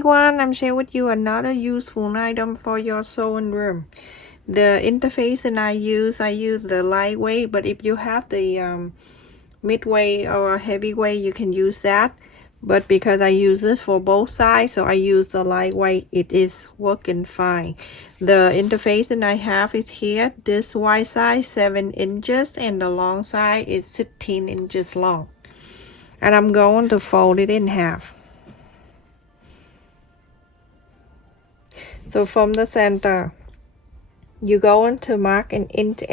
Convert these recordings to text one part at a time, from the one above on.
everyone, I'm sharing with you another useful item for your sewing room. The interface that I use the lightweight, but if you have the midweight or heavyweight, you can use that. But because I use this for both sides, so I use the lightweight, it is working fine. The interface that I have is here. This wide side 7 inches and the long side is 16 inches long. And I'm going to fold it in half. So from the center, you're going to mark 1.5 inches,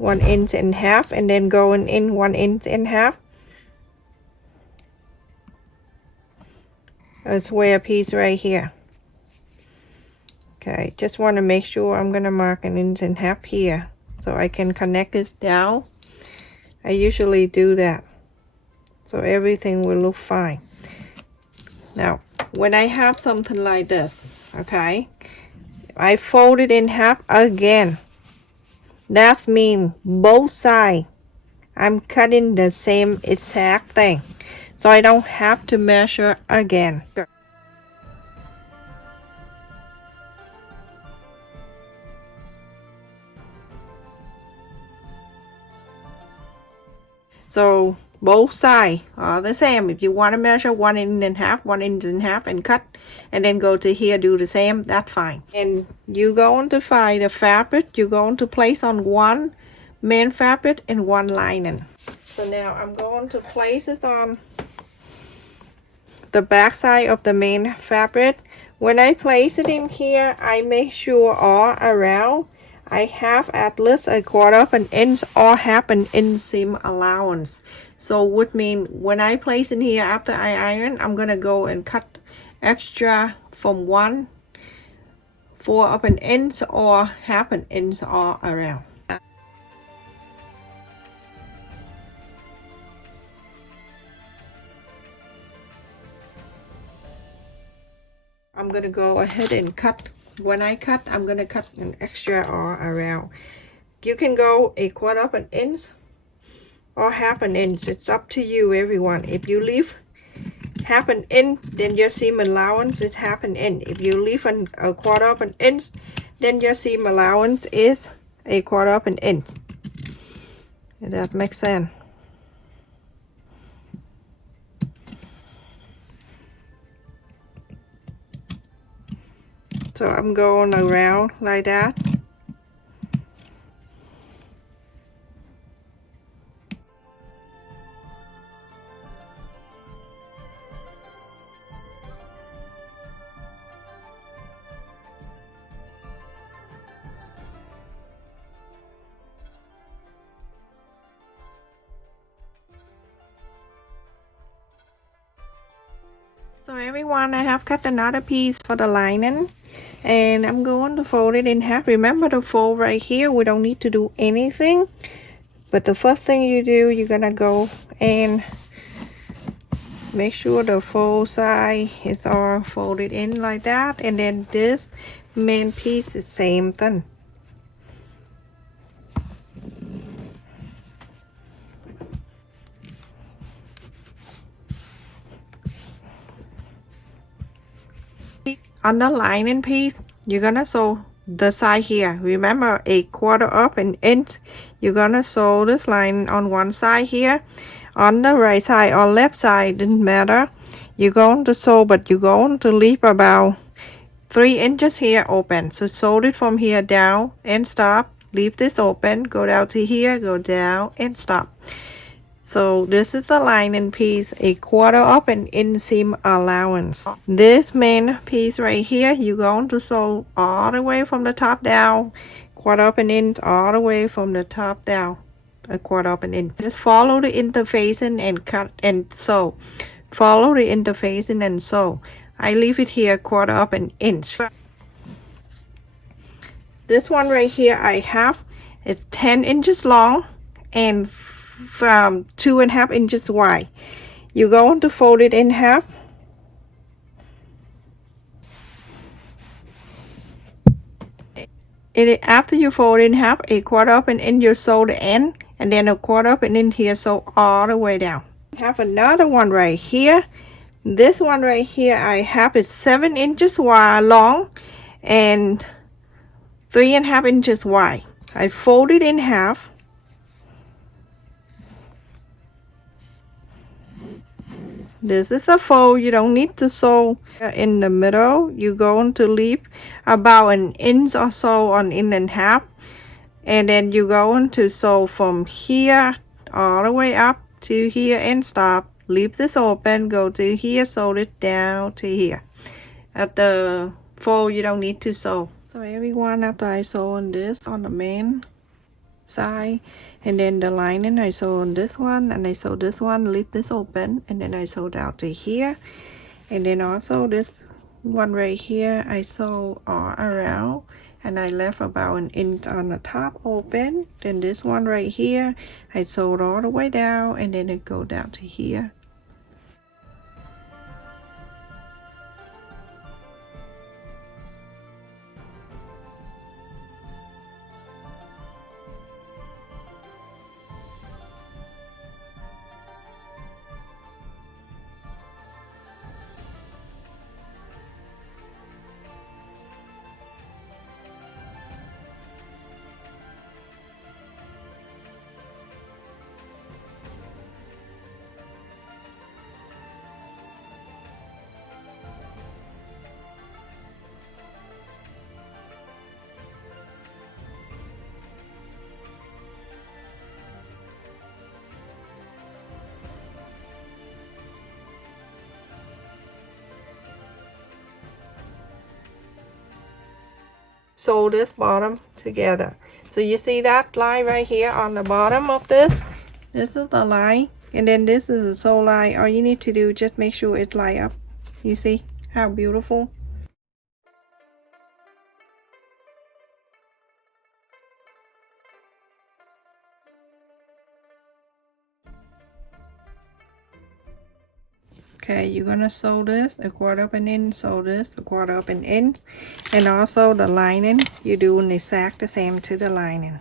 1.5 inches, and then going in 1.5 inches. A square piece right here. Okay, just want to make sure I'm gonna mark 1.5 inches here so I can connect this down. I usually do that so everything will look fine. Now when I have something like this, okay, I fold it in half again. That means both sides I'm cutting the same exact thing, so I don't have to measure again. So both sides are the same. If you want to measure 1.5 inches, 1.5 inches and cut, and then go to here, do the same, that's fine. And you're going to find the fabric you're going to place on one main fabric and one lining. So now I'm going to place it on the back side of the main fabric. When I place it in here, I make sure all around I have at least 1/4 inch or 1/2 inch seam allowance. So would mean when I place in here after I iron, I'm gonna go and cut extra from 1/4 inch or 1/2 inch all around. I'm gonna go ahead and cut. When I cut, I'm gonna cut an extra all around. You can go 1/4 inch or 1/2 inch. It's up to you, everyone. If you leave 1/2 inch, then your seam allowance is 1/2 inch. If you leave 1/4 inch, then your seam allowance is 1/4 inch. If that makes sense. So I'm going around like that. So everyone, I have cut another piece for the lining. And I'm going to fold it in half. Remember to fold right here. We don't need to do anything, but the first thing you do, you're gonna go and make sure the fold side is all folded in like that, and then this main piece is same thing. On the lining piece, you're gonna sew the side here. Remember 1/4 inch. You're gonna sew this line on one side here. On the right side or left side, didn't matter. You're going to sew, but you're going to leave about 3 inches here open. So sew it from here down and stop. Leave this open. Go down to here. Go down and stop. So this is the lining piece, 1/4 inch seam allowance. This main piece right here, you're going to sew all the way from the top down, 1/4 inch all the way from the top down, 1/4 inch. Just follow the interfacing and cut and sew. Follow the interfacing and sew. I leave it here 1/4 inch. This one right here I have, it's 10 inches long and from 2.5 inches wide. You're going to fold it in half. After you fold it in half, 1/4 inch, you sew the end, and then 1/4 inch here, sew all the way down. Have another one right here. This one right here I have is 7 inches wide long and 3.5 inches wide. I fold it in half. This is the fold. You don't need to sew in the middle. You're going to leave about an inch or so on in and half, and then you're going to sew from here all the way up to here and stop. Leave this open, go to here, sew it down to here. At the fold, you don't need to sew. So everyone, after I sew on this on the main side, and then the lining I sew on this one, and I sew this one, leave this open, and then I sew down to here, and then also this one right here I sew all around, and I left about an inch on the top open. Then this one right here I sewed all the way down, and then it go down to here. Sew this bottom together. So you see that line right here on the bottom of this? This is the line, and then this is the sew line. All you need to do, just make sure it line up. You see how beautiful? Okay, you're gonna sew this a quarter of an inch, sew this a quarter of an inch, and also the lining, you're doing exact the same to the lining.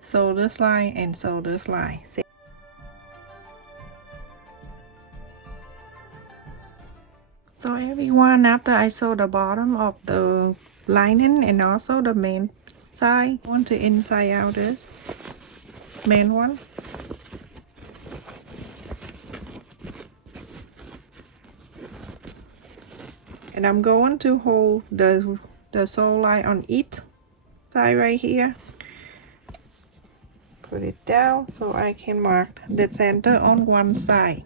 Sew this line and sew this line. See? So everyone, after I sew the bottom of the lining and also the main side, I want to inside out this main one. And I'm going to hold the sew line on each side right here. Put it down so I can mark the center on one side.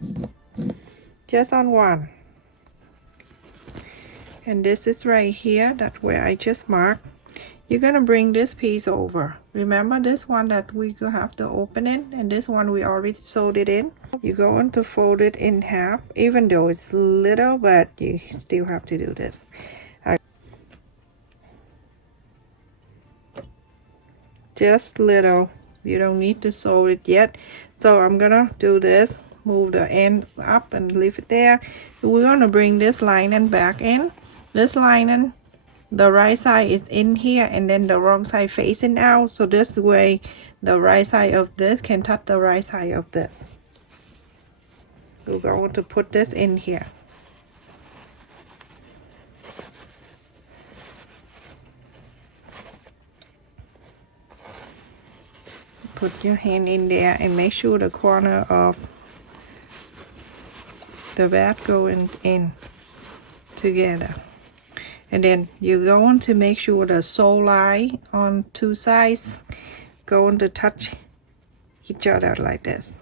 Just on one. And this is right here, that's where I just marked. You're gonna bring this piece over. Remember this one that we have to open it, and this one we already sewed it in. You're going to fold it in half, even though it's little, but you still have to do this. Just little, you don't need to sew it yet. So I'm gonna do this, move the end up and leave it there. We're gonna bring this lining back in. This lining, the right side is in here, and then the wrong side facing out, so this way the right side of this can touch the right side of this. We're going to put this in here. Put your hand in there and make sure the corner of the back going in together. And then you're going to make sure the sew line on two sides going to touch each other like this.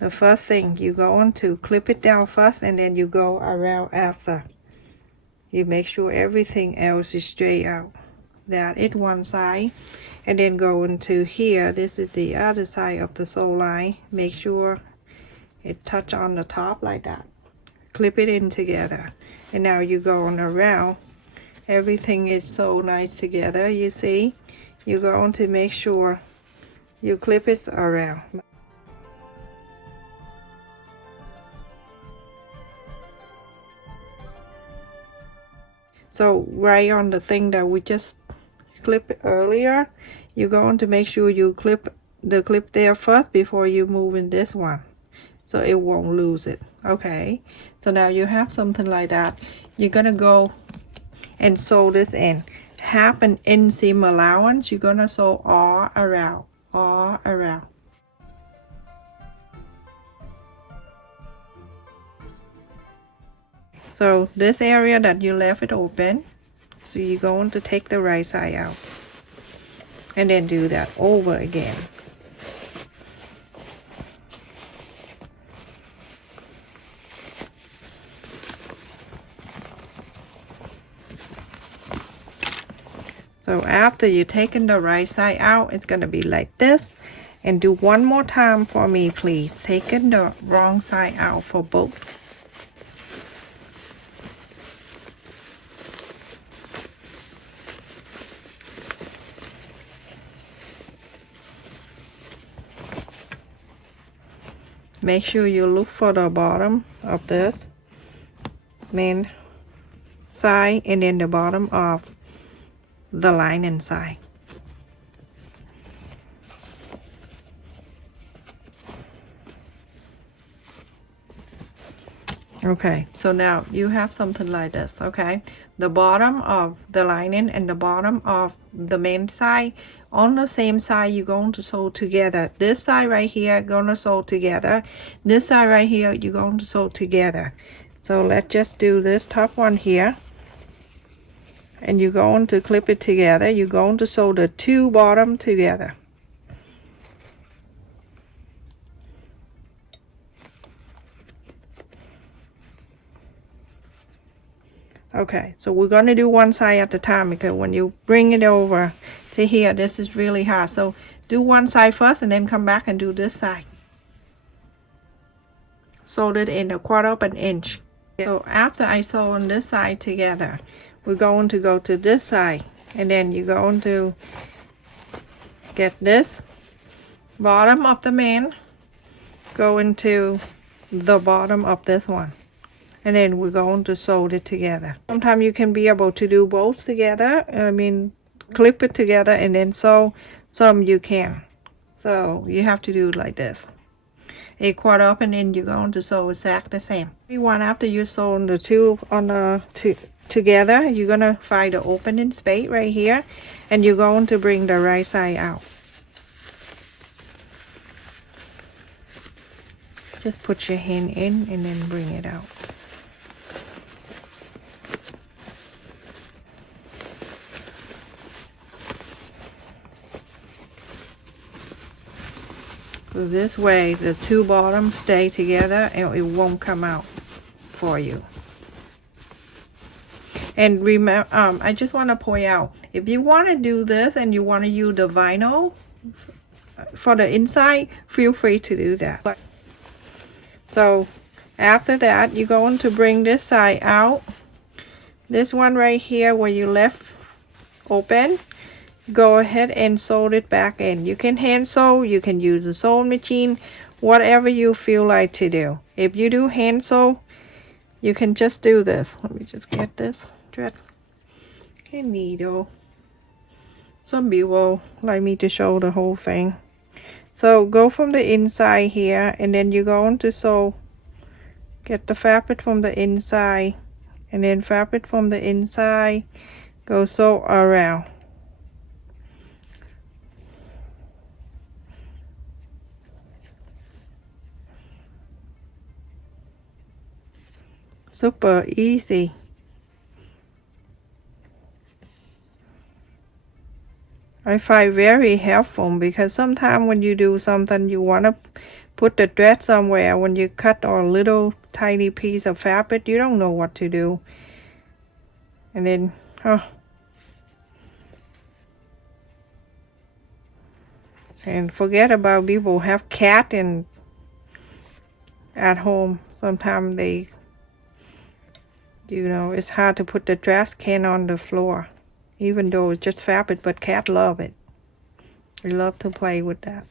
The first thing, you're going to clip it down first, and then you go around after. You make sure everything else is straight out. That is one side. And then go into here, this is the other side of the sew line. Make sure it touch on the top like that. Clip it in together. And now you're going around. Everything is so nice together, you see. You're going to make sure you clip it around. So right on the thing that we just clipped earlier, you're going to make sure you clip the clip there first before you move in this one, so it won't lose it. Okay, so now you have something like that. You're gonna go and sew this in. Half an inseam allowance, you're gonna sew all around, all around. So this area that you left it open, so you're going to take the right side out and then do that over again. So after you've taken the right side out, it's going to be like this. And do one more time for me, please. Taking the wrong side out for both. Make sure you look for the bottom of this main side and then the bottom of the lining side. Okay, so now you have something like this. Okay, the bottom of the lining and the bottom of the main side on the same side, you're going to sew together. This side right here gonna sew together, this side right here you're going to sew together. So let's just do this top one here, and you're going to clip it together. You're going to sew the two bottom together. Okay, so we're going to do one side at a time, because when you bring it over to here, this is really hard. So do one side first and then come back and do this side. Sew it in a quarter of an inch. So after I sew on this side together, we're going to go to this side, and then you're going to get this bottom of the man, go into the bottom of this one, and then we're going to sew it together. Sometimes you can be able to do both together, clip it together and then sew. Some you can, so you have to do it like this, a quarter up, and then you're going to sew exactly the same. Everyone, after you sew the two on the together, you're gonna find the opening space right here, and you're going to bring the right side out. Just put your hand in and then bring it out. So this way the two bottoms stay together and it won't come out for you. And remember, I just want to point out, if you want to do this and you want to use the vinyl for the inside, feel free to do that. So after that, you're going to bring this side out. This one right here where you left open, go ahead and sew it back in. You can hand sew, you can use a sewing machine, whatever you feel like to do. If you do hand sew, you can just do this. Let me just get this thread and needle. Some people like me to show the whole thing. So go from the inside here, and then you're going to sew, get the fabric from the inside, and then fabric from the inside, go sew around. Super easy. I find very helpful, because sometimes when you do something, you want to put the thread somewhere. When you cut a little tiny piece of fabric, you don't know what to do. And then, and forget about people have cat and at home. Sometimes they, it's hard to put the trash can on the floor, even though it's just fabric, but cat love it. They love to play with that.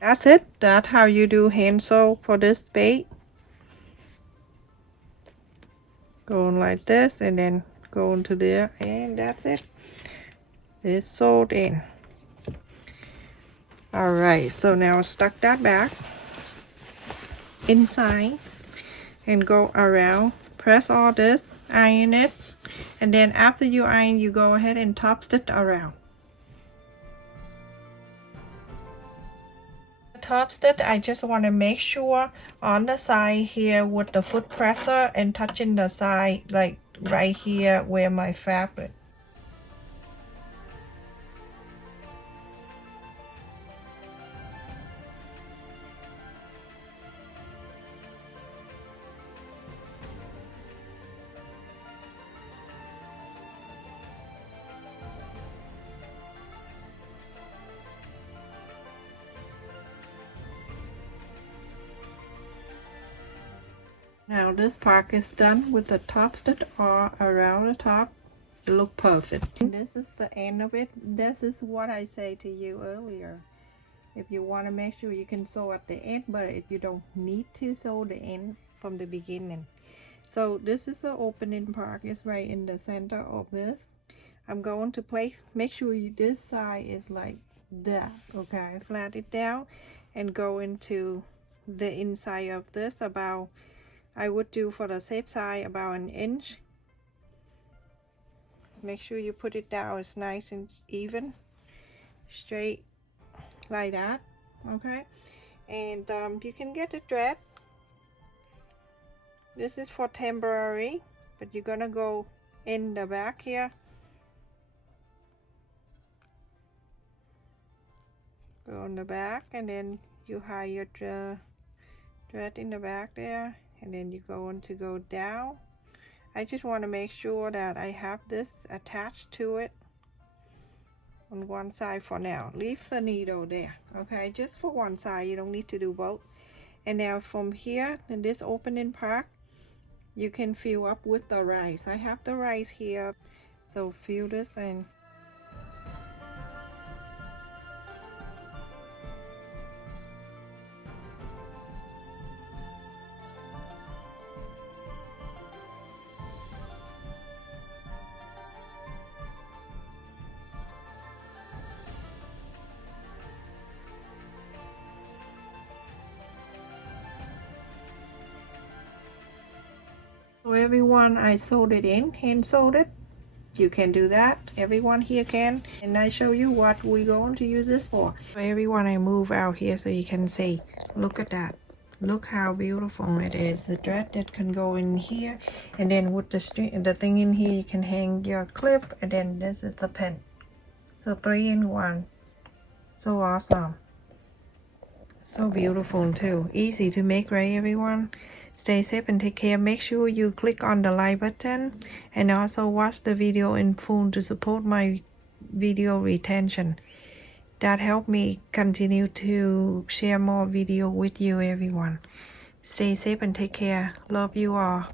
That's it. That's how you do hand sew for this bait. going like this and then going to there, and that's it. It's sewed in. Alright, so now stuck that back inside and go around, press all this, iron it, and then after you iron, you go ahead and top stitch around. Top stitch, I just want to make sure on the side here with the foot presser and touching the side, like right here where my fabric. Now this part is done with the top stitch all around the top. It look perfect. And this is the end of it. This is what I said to you earlier. If you want to make sure you can sew at the end, but if you don't need to sew the end from the beginning. So this is the opening part. It's right in the center of this. I'm going to place, make sure this side is like that. Okay, flat it down and go into the inside of this about, I would do for the safe side about 1 inch. Make sure you put it down, it's nice and even, straight like that. Okay, and you can get a thread. This is for temporary, but you're gonna go in the back here. Go in the back, and then you hide your thread in the back there, and then you're going to go down. I just want to make sure that I have this attached to it on one side for now. Leave the needle there, okay, just for one side, you don't need to do both. And now from here in this opening part, you can fill up with the rice. I have the rice here, so fill this in. So everyone, I sewed it in, hand sewed it. You can do that, everyone here can, and I show you what we're going to use this for. So everyone, I move out here so you can see. Look at that, look how beautiful it is. The thread that can go in here, and then with the string, the thing in here, you can hang your clip, and then this is the pin. So 3 in 1. So awesome, so beautiful too, easy to make, right everyone? Stay safe and take care. Make sure you click on the like button and also watch the video in full to support my video retention. That helps me continue to share more video with you everyone. Stay safe and take care. Love you all.